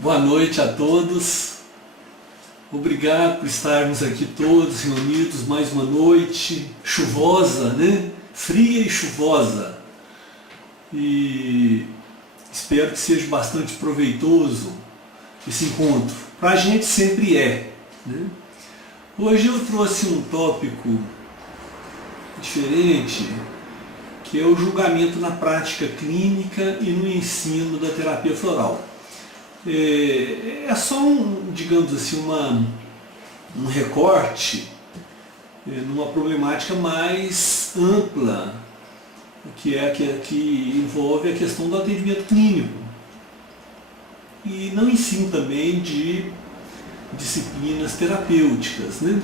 Boa noite a todos. Obrigado por estarmos aqui todos reunidos mais uma noite chuvosa, né? Fria e chuvosa. E espero que seja bastante proveitoso esse encontro. Para a gente sempre é, né? Hoje eu trouxe um tópico diferente, que é o julgamento na prática clínica e no ensino da terapia floral. É só digamos assim, um recorte numa problemática mais ampla, que envolve a questão do atendimento clínico e no ensino também de disciplinas terapêuticas, né?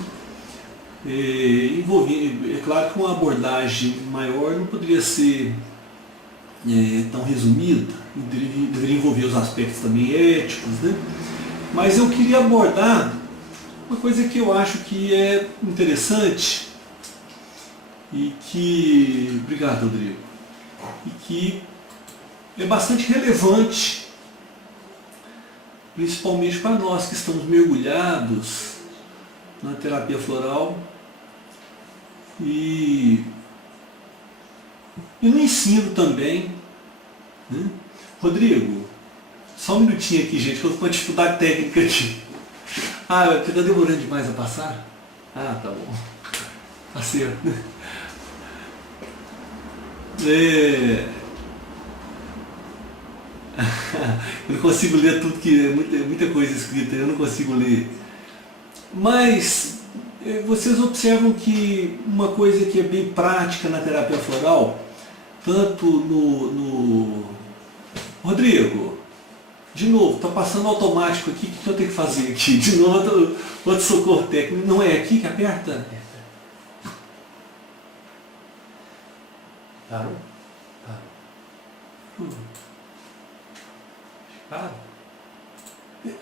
É claro que uma abordagem maior não poderia ser tão resumida, deveria envolver os aspectos também éticos, né? Mas eu queria abordar uma coisa que eu acho que é interessante e que, obrigado Rodrigo, e que é bastante relevante, principalmente para nós que estamos mergulhados na terapia floral e no ensino também, né? Rodrigo, só um minutinho aqui, gente, que eu estou com uma dificuldade técnica aqui. Porque está demorando demais a passar? Tá bom. Tá certo. Eu não consigo ler tudo, que é muita coisa escrita, eu não consigo ler. Mas vocês observam que uma coisa que é bem prática na terapia floral, tanto no... Rodrigo, de novo, está passando automático aqui, o que eu tenho que fazer aqui? De novo, outro socorro técnico. Não é aqui que aperta? Parou? Parou.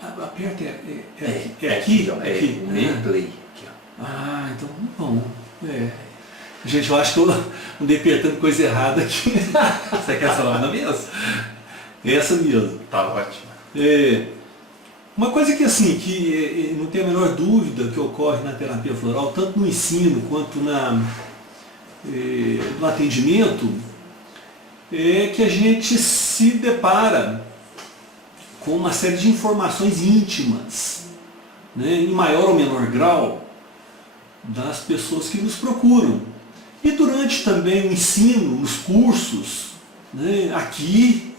Aperta, aqui? Aqui? Play. Aqui, ó. Então, bom. Gente, eu acho que eu andei apertando coisa errada aqui. Você quer essa lâmina mesmo? Essa mesmo. Tá ótimo. Uma coisa que assim, que não tem a menor dúvida que ocorre na terapia floral, tanto no ensino quanto no atendimento, é que a gente se depara com uma série de informações íntimas, né, em maior ou menor grau, das pessoas que nos procuram. E durante também o ensino, os cursos, né, aqui,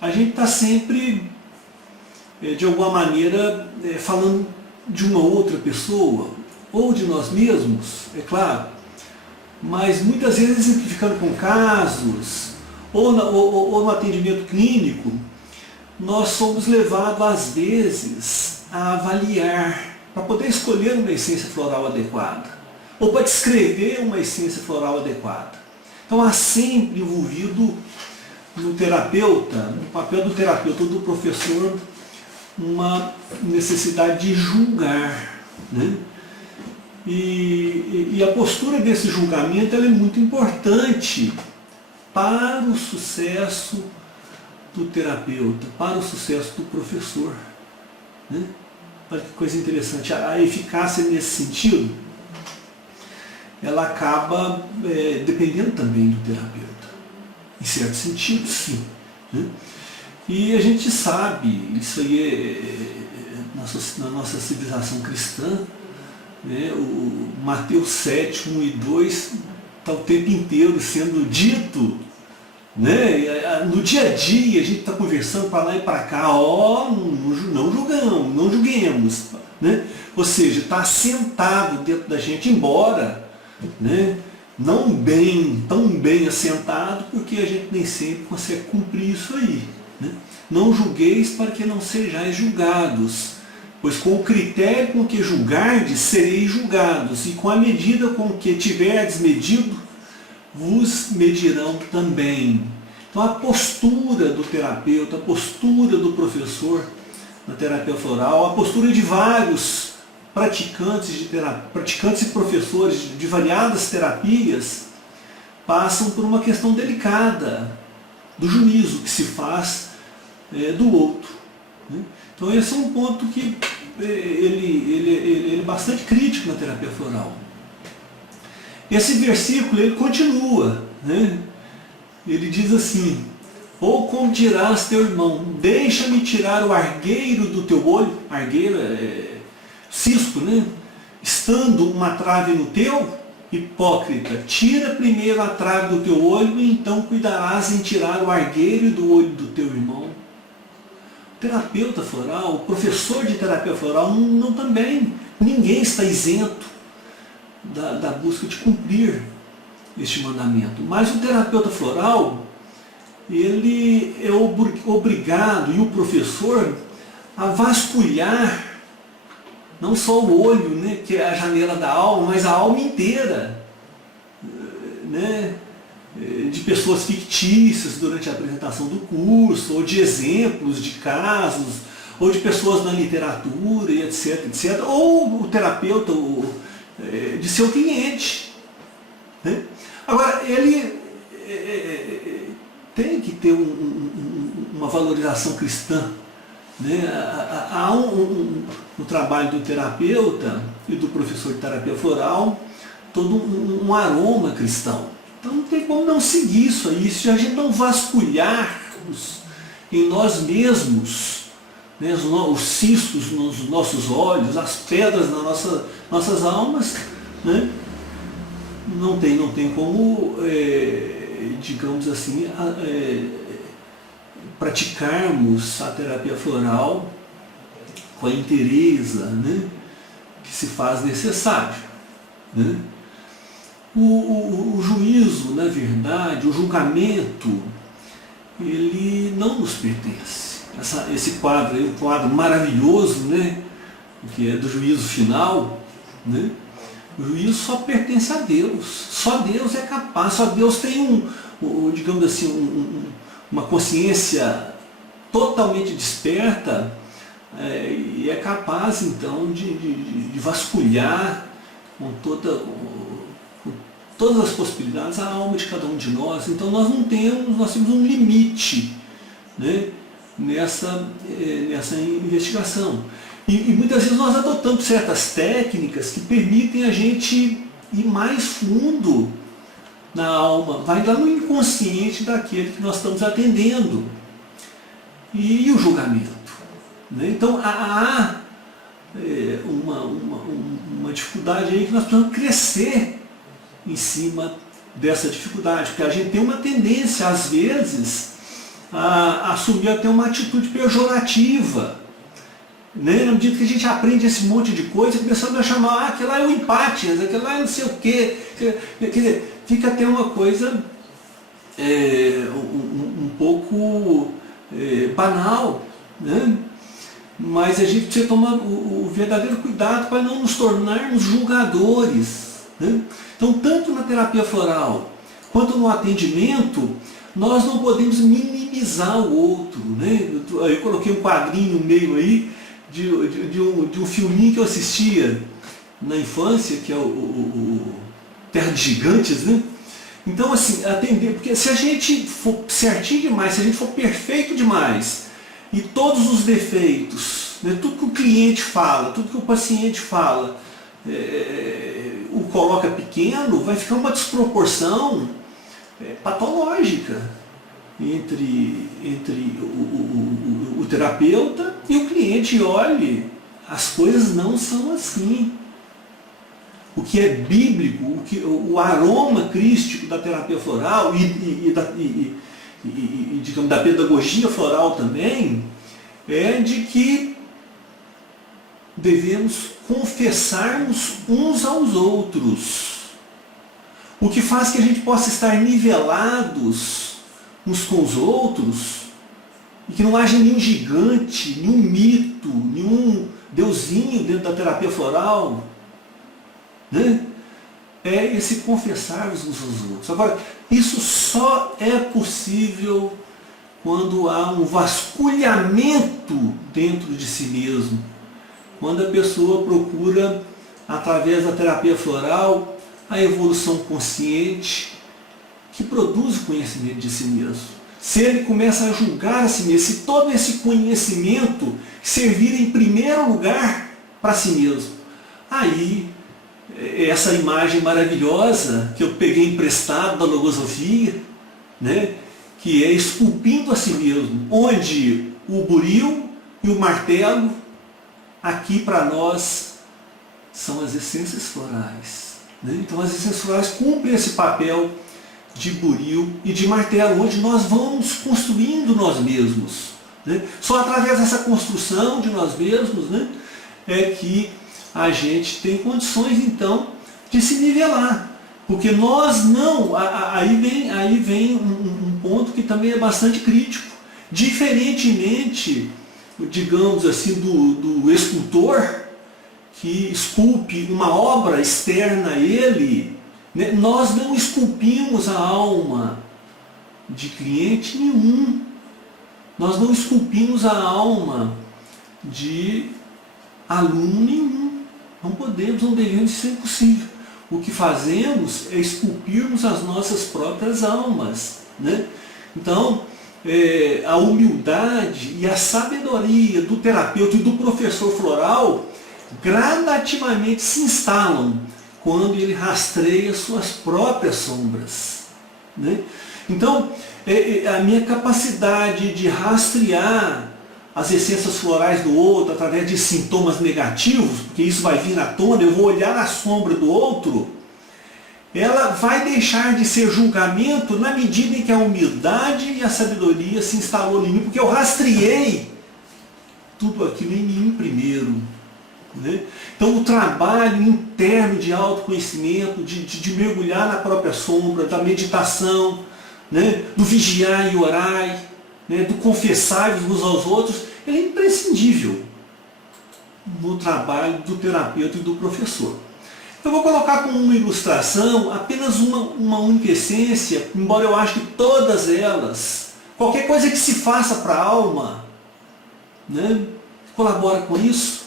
a gente está sempre, de alguma maneira, falando de uma outra pessoa, ou de nós mesmos, é claro, mas muitas vezes exemplificando com casos, ou no atendimento clínico, nós somos levados, às vezes, a avaliar, para poder escolher uma essência floral adequada, ou para descrever uma essência floral adequada. Então há sempre envolvido no terapeuta, no papel do terapeuta ou do professor, uma necessidade de julgar, né? E a postura desse julgamento ela é muito importante para o sucesso do terapeuta, para o sucesso do professor, né? Olha que coisa interessante, a eficácia nesse sentido, ela acaba dependendo também do terapeuta, em certo sentido, sim, né? E a gente sabe, isso aí na nossa civilização cristã, né? O Mateus 7, 1 e 2 está o tempo inteiro sendo dito, né? No dia a dia a gente está conversando para lá e para cá, não julguemos, né? Ou seja, está assentado dentro da gente, embora, né, não tão bem assentado, porque a gente nem sempre consegue cumprir isso aí, né? Não julgueis para que não sejais julgados, pois com o critério com que julgardes sereis julgados, e com a medida com que tiverdes medido, vos medirão também. Então a postura do terapeuta, a postura do professor na terapia floral, a postura de vários praticantes e professores de variadas terapias, passam por uma questão delicada do juízo que se faz do outro, né? Então esse é um ponto que ele é bastante crítico na terapia floral. Esse versículo ele continua, né? Ele diz assim: ou como dirás teu irmão, deixa-me tirar o argueiro do teu olho, argueiro é cisco, né? Estando uma trave no teu, hipócrita, tira primeiro a trave do teu olho, e então cuidarás em tirar o argueiro do olho do teu irmão. O terapeuta floral, o professor de terapia floral, não também, ninguém está isento da busca de cumprir este mandamento. Mas o terapeuta floral, ele é obrigado, e o professor, a vasculhar não só o olho, né, que é a janela da alma, mas a alma inteira, né, de pessoas fictícias durante a apresentação do curso, ou de exemplos de casos, ou de pessoas na literatura, e etc, etc, ou o terapeuta de seu cliente, né? Agora, ele tem que ter uma valorização cristã, né? Há no trabalho do terapeuta e do professor de terapia floral todo um aroma cristão. Então não tem como não seguir isso aí, se a gente não vasculharmos em nós mesmos, né, os cistos nos nossos olhos, as pedras nas nossas almas, né, não tem como, digamos assim, praticarmos a terapia floral com a inteireza, né, que se faz necessário, né? O juízo, na verdade, o julgamento, ele não nos pertence. Esse quadro aí, um quadro maravilhoso, né, que é do juízo final, né? O juízo só pertence a Deus. Só Deus é capaz, só Deus tem digamos assim, uma consciência totalmente desperta, e é capaz então de vasculhar com todas as possibilidades a alma de cada um de nós. Então nós temos um limite, né, nessa investigação. E muitas vezes nós adotamos certas técnicas que permitem a gente ir mais fundo na alma, vai lá no inconsciente daquele que nós estamos atendendo. E o julgamento, né? Então há uma dificuldade aí que nós precisamos crescer em cima dessa dificuldade, porque a gente tem uma tendência, às vezes, a assumir até uma atitude pejorativa, né? Na medida que a gente aprende esse monte de coisa, começando a chamar, aquele lá é o empate, aquele lá é não sei o quê. Quer dizer, fica até uma coisa um pouco banal, né? Mas a gente precisa tomar o verdadeiro cuidado para não nos tornarmos julgadores, né? Então, tanto na terapia floral quanto no atendimento, nós não podemos minimizar o outro, né? Eu coloquei um quadrinho no meio aí de um filminho que eu assistia na infância, que é o Terra de Gigantes, né? Então, assim, atender, porque se a gente for certinho demais, se a gente for perfeito demais, e todos os defeitos, né, tudo que o cliente fala, tudo que o paciente fala, o coloca pequeno, vai ficar uma desproporção patológica entre o terapeuta e o cliente. E olhe, as coisas não são assim. O que é bíblico, o aroma crístico da terapia floral digamos, da pedagogia floral também, é de que devemos confessarmos uns aos outros. O que faz que a gente possa estar nivelados uns com os outros, e que não haja nenhum gigante, nenhum mito, nenhum deusinho dentro da terapia floral, né? É esse confessarmos uns aos outros. Agora, isso só é possível quando há um vasculhamento dentro de si mesmo. Quando a pessoa procura, através da terapia floral, a evolução consciente que produz o conhecimento de si mesmo. se ele começa a julgar a si mesmo, se todo esse conhecimento servir em primeiro lugar para si mesmo, aí essa imagem maravilhosa que eu peguei emprestado da logosofia, né, que é esculpindo a si mesmo, onde o buril e o martelo, aqui para nós, são as essências florais. Né? Então as essências florais cumprem esse papel de buril e de martelo, onde nós vamos construindo nós mesmos. Né? Só através dessa construção de nós mesmos, né, é que a gente tem condições então de se nivelar. Porque nós não, aí vem um ponto que também é bastante crítico. Diferentemente, digamos assim, do escultor, que esculpe uma obra externa a ele, né, nós não esculpimos a alma de cliente nenhum. Nós não esculpimos a alma de aluno nenhum. Não podemos, não devemos, isso é impossível. O que fazemos é esculpirmos as nossas próprias almas. Né? Então, a humildade e a sabedoria do terapeuta e do professor floral gradativamente se instalam quando ele rastreia suas próprias sombras. Né? Então, a minha capacidade de rastrear as essências florais do outro através de sintomas negativos, porque isso vai vir à tona, eu vou olhar a sombra do outro, ela vai deixar de ser julgamento na medida em que a humildade e a sabedoria se instalou em mim, porque eu rastreei tudo aquilo em mim primeiro. Né? Então o trabalho interno de autoconhecimento, de mergulhar na própria sombra, da meditação, né? Do vigiar e orar, né? Do confessar-vos uns aos outros, ele é imprescindível no trabalho do terapeuta e do professor. Eu vou colocar como uma ilustração apenas uma única essência, embora eu ache que todas elas, qualquer coisa que se faça para a alma, né? Colabora com isso.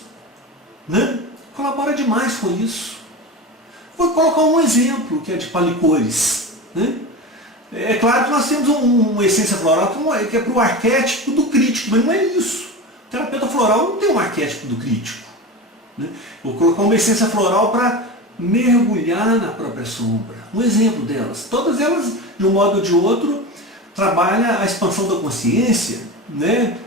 Né? Colabora demais com isso. Vou colocar um exemplo, que é de palicores. Né? É claro que nós temos uma essência floral que é para o arquétipo do crítico, mas não é isso. O terapeuta floral não tem um arquétipo do crítico. Né? Vou colocar uma essência floral para mergulhar na própria sombra. Um exemplo delas. Todas elas, de um modo ou de outro, trabalham a expansão da consciência, né?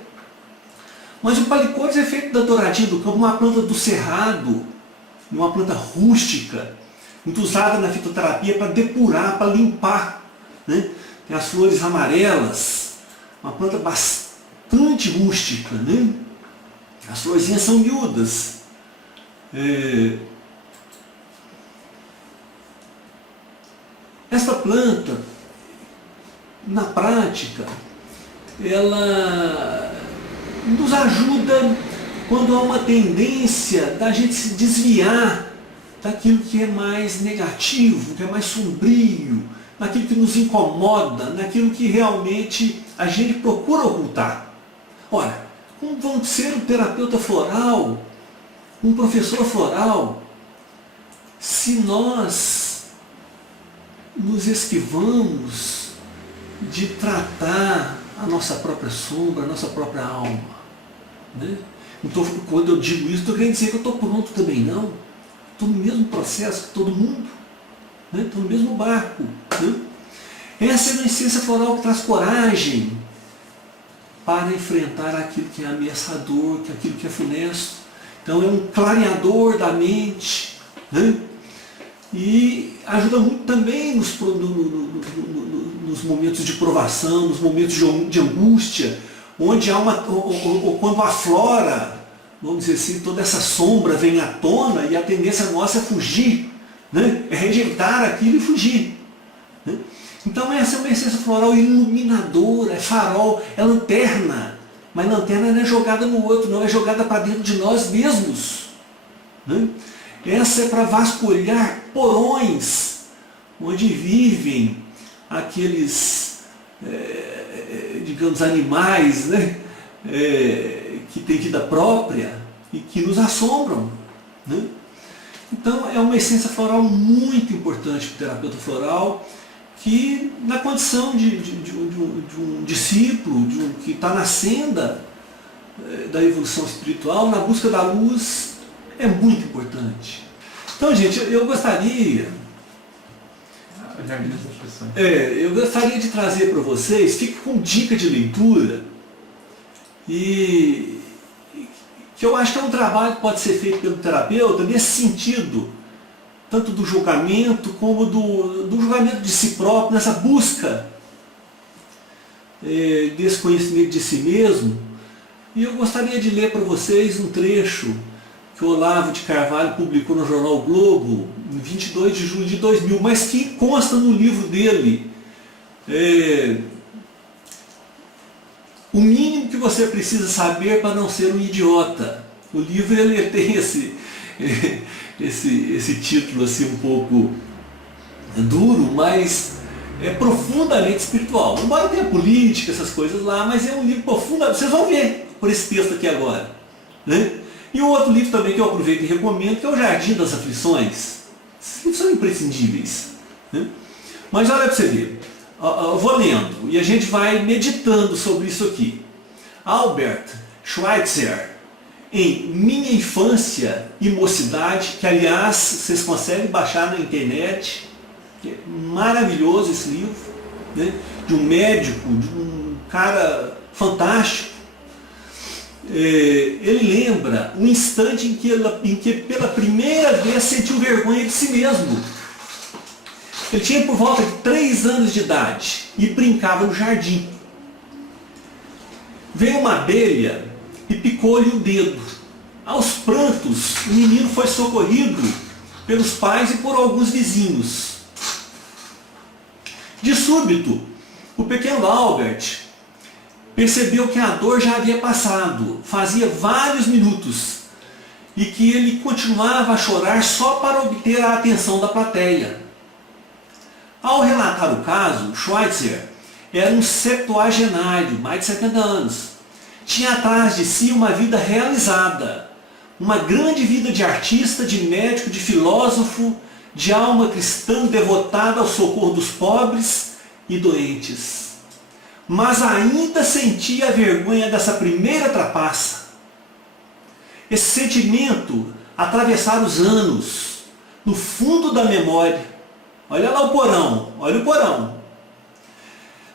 Mas o palicores é feito da douradinha do campo, uma planta do cerrado, uma planta rústica, muito usada na fitoterapia para depurar, para limpar. Né? Tem as flores amarelas, uma planta bastante rústica. Né? As florzinhas são miúdas. Esta planta, na prática, ela nos ajuda quando há uma tendência da gente se desviar daquilo que é mais negativo, que é mais sombrio, naquilo que nos incomoda, naquilo que realmente a gente procura ocultar. Ora, como vamos ser um terapeuta floral, um professor floral, se nós nos esquivamos de tratar a nossa própria sombra, a nossa própria alma? Né? Então, quando eu digo isso, estou querendo dizer que eu estou pronto também, não. Estou no mesmo processo que todo mundo. Né? Estou no mesmo barco. Né? Essa é uma essência floral que traz coragem para enfrentar aquilo que é ameaçador, aquilo que é funesto. Então é um clareador da mente. Né? E ajuda muito também nos momentos de provação, nos momentos de angústia, onde há ou quando aflora, vamos dizer assim, toda essa sombra vem à tona e a tendência nossa é fugir, né? É rejeitar aquilo e fugir. Né? Então essa é uma essência floral iluminadora, é farol, é lanterna, mas lanterna não é jogada no outro, não, é jogada para dentro de nós mesmos. Né? Essa é para vasculhar porões onde vivem aqueles, digamos, animais, né? Que têm vida própria e que nos assombram. Né? Então é uma essência floral muito importante para o terapeuta floral, que na condição de um discípulo, que está na senda da evolução espiritual, na busca da luz, é muito importante. Então, gente, eu gostaria de trazer para vocês, fique com dica de leitura, e que eu acho que é um trabalho que pode ser feito pelo terapeuta nesse sentido, tanto do julgamento como do julgamento de si próprio, nessa busca desse conhecimento de si mesmo. E eu gostaria de ler para vocês um trecho que o Olavo de Carvalho publicou no jornal o Globo, em 22 de julho de 2000, mas que consta no livro dele. O mínimo que você precisa saber para não ser um idiota. O livro ele tem esse título assim um pouco duro, mas é profundamente espiritual. Embora tenha política, essas coisas lá, mas é um livro profundamente. Vocês vão ver por esse texto aqui agora, né? E um outro livro também que eu aproveito e recomendo, que é o Jardim das Aflições. Esses livros são imprescindíveis, né? Mas olha para você ver, eu vou lendo e a gente vai meditando sobre isso aqui. Albert Schweitzer, em Minha Infância e Mocidade, que aliás vocês conseguem baixar na internet, que é maravilhoso esse livro, né? De um médico, de um cara fantástico. Ele lembra um instante em que pela primeira vez sentiu vergonha de si mesmo. Ele tinha por volta de 3 anos de idade e brincava no jardim. Veio uma abelha e picou-lhe o dedo. Aos prantos, o menino foi socorrido pelos pais e por alguns vizinhos. De súbito, o pequeno Albert percebeu que a dor já havia passado, fazia vários minutos, e que ele continuava a chorar só para obter a atenção da plateia. Ao relatar o caso, Schweitzer era um septuagenário, mais de 70 anos. Tinha atrás de si uma vida realizada, uma grande vida de artista, de médico, de filósofo, de alma cristã devotada ao socorro dos pobres e doentes. Mas ainda sentia a vergonha dessa primeira trapaça. Esse sentimento atravessara os anos, no fundo da memória. Olha lá o porão, olha o porão.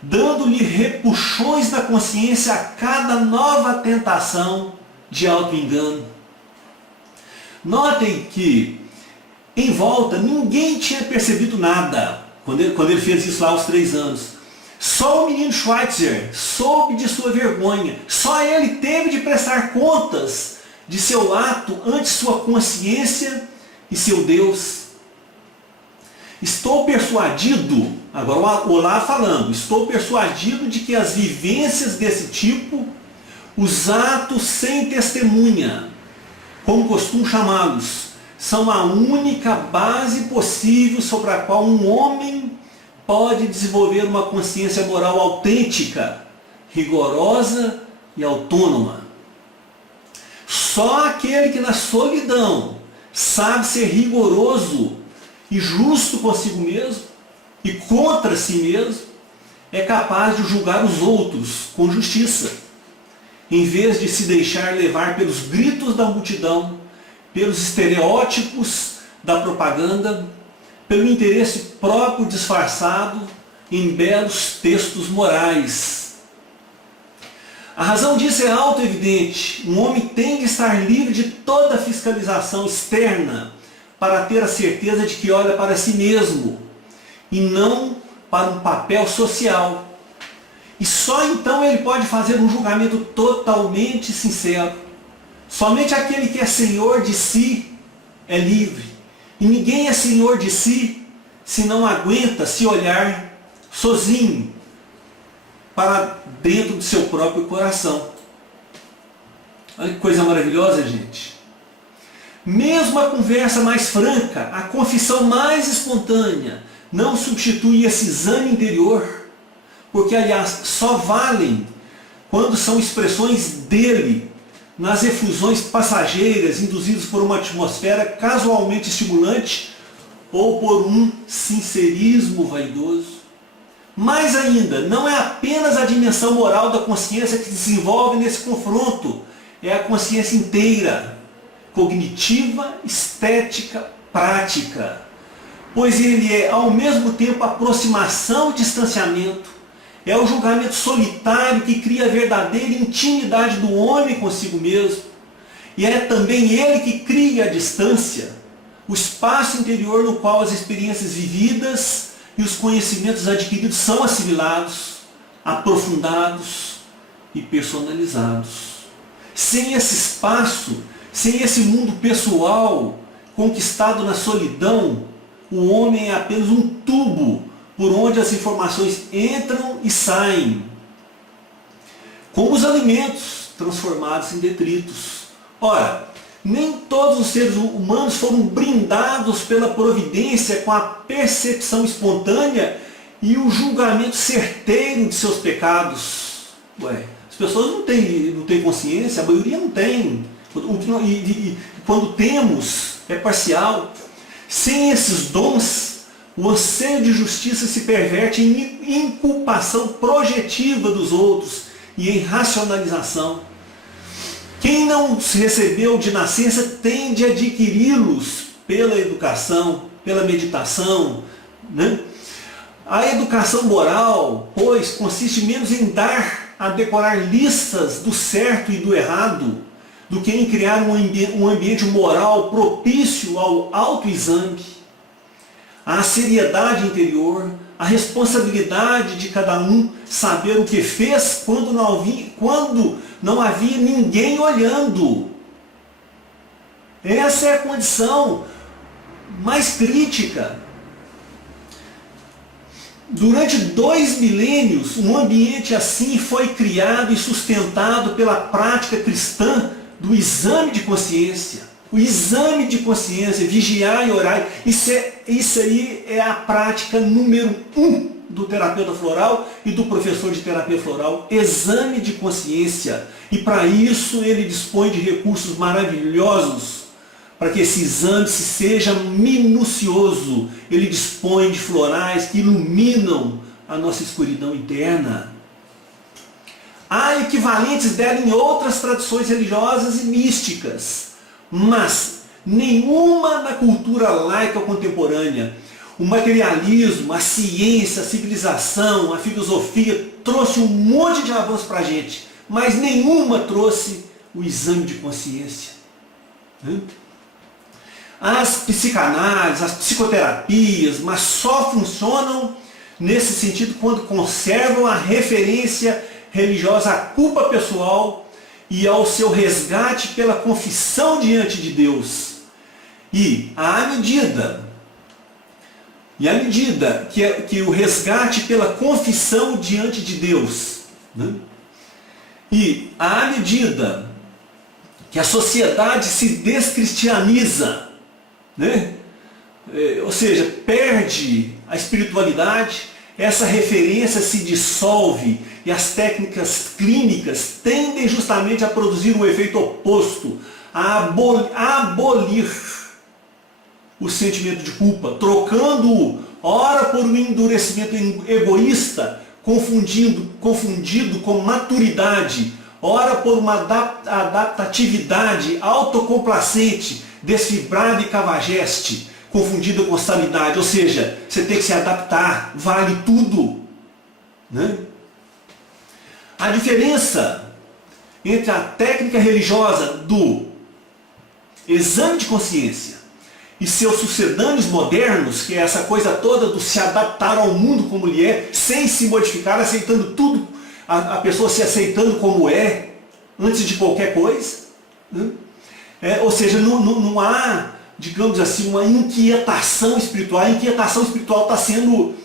Dando-lhe repuxões na consciência a cada nova tentação de auto-engano. Notem que, em volta, ninguém tinha percebido nada quando ele fez isso lá aos 3 anos. Só o menino Schweitzer soube de sua vergonha. Só ele teve de prestar contas de seu ato ante sua consciência e seu Deus. Estou persuadido, agora o Olavo falando, estou persuadido de que as vivências desse tipo, os atos sem testemunha, como costumo chamá-los, são a única base possível sobre a qual um homem pode desenvolver uma consciência moral autêntica, rigorosa e autônoma. Só aquele que na solidão sabe ser rigoroso e justo consigo mesmo e contra si mesmo é capaz de julgar os outros com justiça, em vez de se deixar levar pelos gritos da multidão, pelos estereótipos da propaganda, pelo interesse próprio disfarçado em belos textos morais. A razão disso é auto-evidente. Um homem tem de estar livre de toda fiscalização externa para ter a certeza de que olha para si mesmo e não para um papel social. E só então ele pode fazer um julgamento totalmente sincero. Somente aquele que é senhor de si é livre. E ninguém é senhor de si se não aguenta se olhar sozinho para dentro do seu próprio coração. Olha que coisa maravilhosa, gente. Mesmo a conversa mais franca, a confissão mais espontânea, não substitui esse exame interior, porque, aliás, só valem quando são expressões dele, nas efusões passageiras induzidas por uma atmosfera casualmente estimulante ou por um sincerismo vaidoso. Mais ainda, não é apenas a dimensão moral da consciência que se desenvolve nesse confronto, é a consciência inteira, cognitiva, estética, prática. Pois ele é ao mesmo tempo aproximação e distanciamento, é o julgamento solitário que cria a verdadeira intimidade do homem consigo mesmo, e é também ele que cria a distância, o espaço interior no qual as experiências vividas e os conhecimentos adquiridos são assimilados, aprofundados e personalizados. Sem esse espaço, sem esse mundo pessoal conquistado na solidão, o homem é apenas um tubo por onde as informações entram e saem, como os alimentos transformados em detritos. Ora, nem todos os seres humanos foram brindados pela providência com a percepção espontânea e o julgamento certeiro de seus pecados. As pessoas não têm consciência, a maioria não tem. E quando temos, é parcial. Sem esses dons, o anseio de justiça se perverte em inculpação projetiva dos outros e em racionalização. Quem não recebeu de nascença tende a adquiri-los pela educação, pela meditação, né? A educação moral, pois, consiste menos em dar a decorar listas do certo e do errado, do que em criar um ambiente moral propício ao autoexame, à seriedade interior, à responsabilidade de cada um saber o que fez quando não havia ninguém olhando. Essa é a condição mais crítica. Durante 2 milênios, um ambiente assim foi criado e sustentado pela prática cristã do exame de consciência. O exame de consciência, vigiar e orar, isso aí é a prática número 1 do terapeuta floral e do professor de terapia floral. Exame de consciência. E para isso ele dispõe de recursos maravilhosos para que esse exame seja minucioso. Ele dispõe de florais que iluminam a nossa escuridão interna. Há equivalentes dela em outras tradições religiosas e místicas, mas nenhuma na cultura laica contemporânea. O materialismo, a ciência, a civilização, a filosofia trouxe um monte de avanço para a gente, mas nenhuma trouxe o exame de consciência. As psicanálises, as psicoterapias, mas só funcionam nesse sentido quando conservam a referência religiosa à culpa pessoal e ao seu resgate pela confissão diante de Deus. E à medida que o resgate pela confissão diante de Deus, né? E à medida que a sociedade se descristianiza, né? Ou seja, perde a espiritualidade, essa referência se dissolve e as técnicas clínicas tendem justamente a produzir o efeito oposto, a abolir o sentimento de culpa, trocando-o ora por um endurecimento egoísta, confundido com maturidade, ora por uma adaptatividade autocomplacente, desfibrada e cavajeste, confundida com sanidade. Ou seja, você tem que se adaptar, vale tudo, né? A diferença entre a técnica religiosa do exame de consciência e seus sucedâneos modernos, que é essa coisa toda do se adaptar ao mundo como ele é, sem se modificar, aceitando tudo, a pessoa se aceitando como é, antes de qualquer coisa, né? Ou seja, não há, digamos assim, uma inquietação espiritual. A inquietação espiritual está sendo,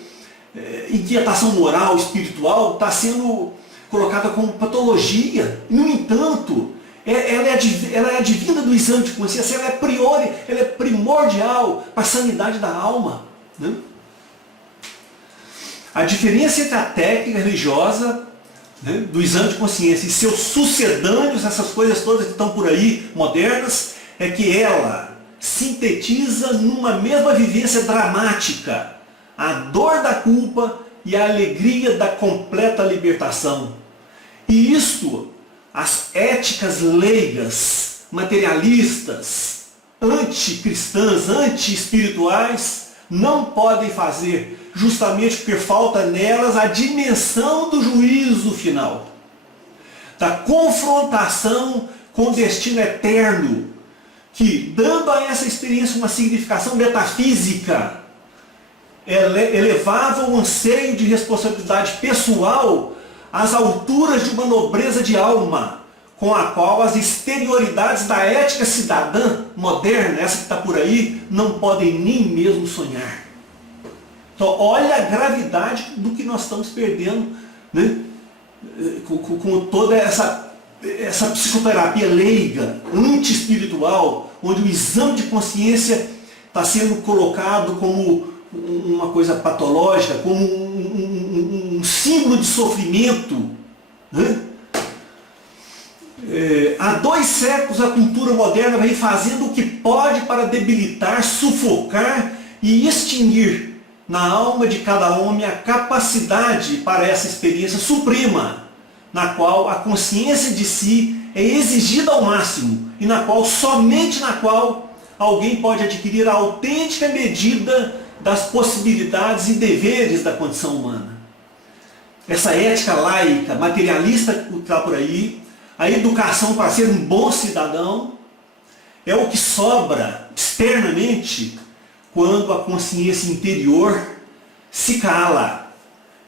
inquietação moral, espiritual, está sendo colocada como patologia. No entanto, ela é advinda do exame de consciência, ela é primordial para a sanidade da alma, né? A diferença entre a técnica religiosa, né, do exame de consciência e seus sucedâneos, essas coisas todas que estão por aí, modernas, é que ela sintetiza numa mesma vivência dramática a dor da culpa e a alegria da completa libertação. E isto, as éticas leigas, materialistas, anticristãs, anti-espirituais, não podem fazer, justamente porque falta nelas a dimensão do juízo final, da confrontação com o destino eterno, que, dando a essa experiência uma significação metafísica, elevava o anseio de responsabilidade pessoal às alturas de uma nobreza de alma, com a qual as exterioridades da ética cidadã moderna, essa que está por aí, não podem nem mesmo sonhar. Então, olha a gravidade do que nós estamos perdendo, né? Com toda essa psicoterapia leiga, anti-espiritual, onde o exame de consciência está sendo colocado como uma coisa patológica, como um símbolo de sofrimento, né? Há 2 séculos a cultura moderna vem fazendo o que pode para debilitar, sufocar e extinguir na alma de cada homem a capacidade para essa experiência suprema, na qual a consciência de si é exigida ao máximo e somente na qual alguém pode adquirir a autêntica medida das possibilidades e deveres da condição humana. Essa ética laica, materialista que está por aí, a educação para ser um bom cidadão, é o que sobra externamente quando a consciência interior se cala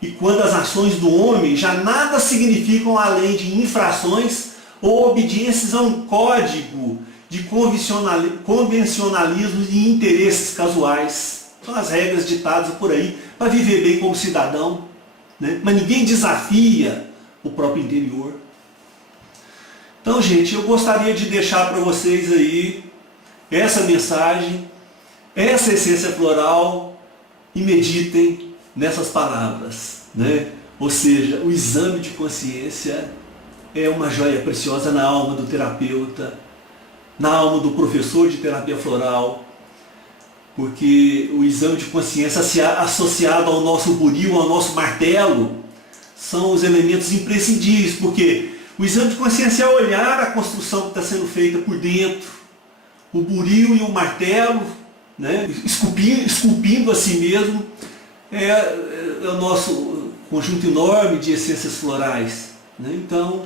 e quando as ações do homem já nada significam além de infrações ou obediências a um código de convencionalismos e interesses casuais. São as regras ditadas por aí para viver bem como cidadão, né? Mas ninguém desafia o próprio interior. Então, gente, eu gostaria de deixar para vocês aí essa mensagem, essa essência floral, e meditem nessas palavras, né? Ou seja, o exame de consciência é uma joia preciosa na alma do terapeuta, na alma do professor de terapia floral, porque o exame de consciência associado ao nosso buril, ao nosso martelo, são os elementos imprescindíveis, porque o exame de consciência é olhar a construção que está sendo feita por dentro, o buril e o martelo, né, esculpindo a si mesmo, é o nosso conjunto enorme de essências florais, né? Então,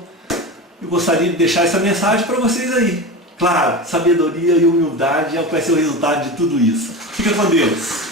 eu gostaria de deixar essa mensagem para vocês aí. Claro, sabedoria e humildade é o que vai ser o resultado de tudo isso. Fica com Deus.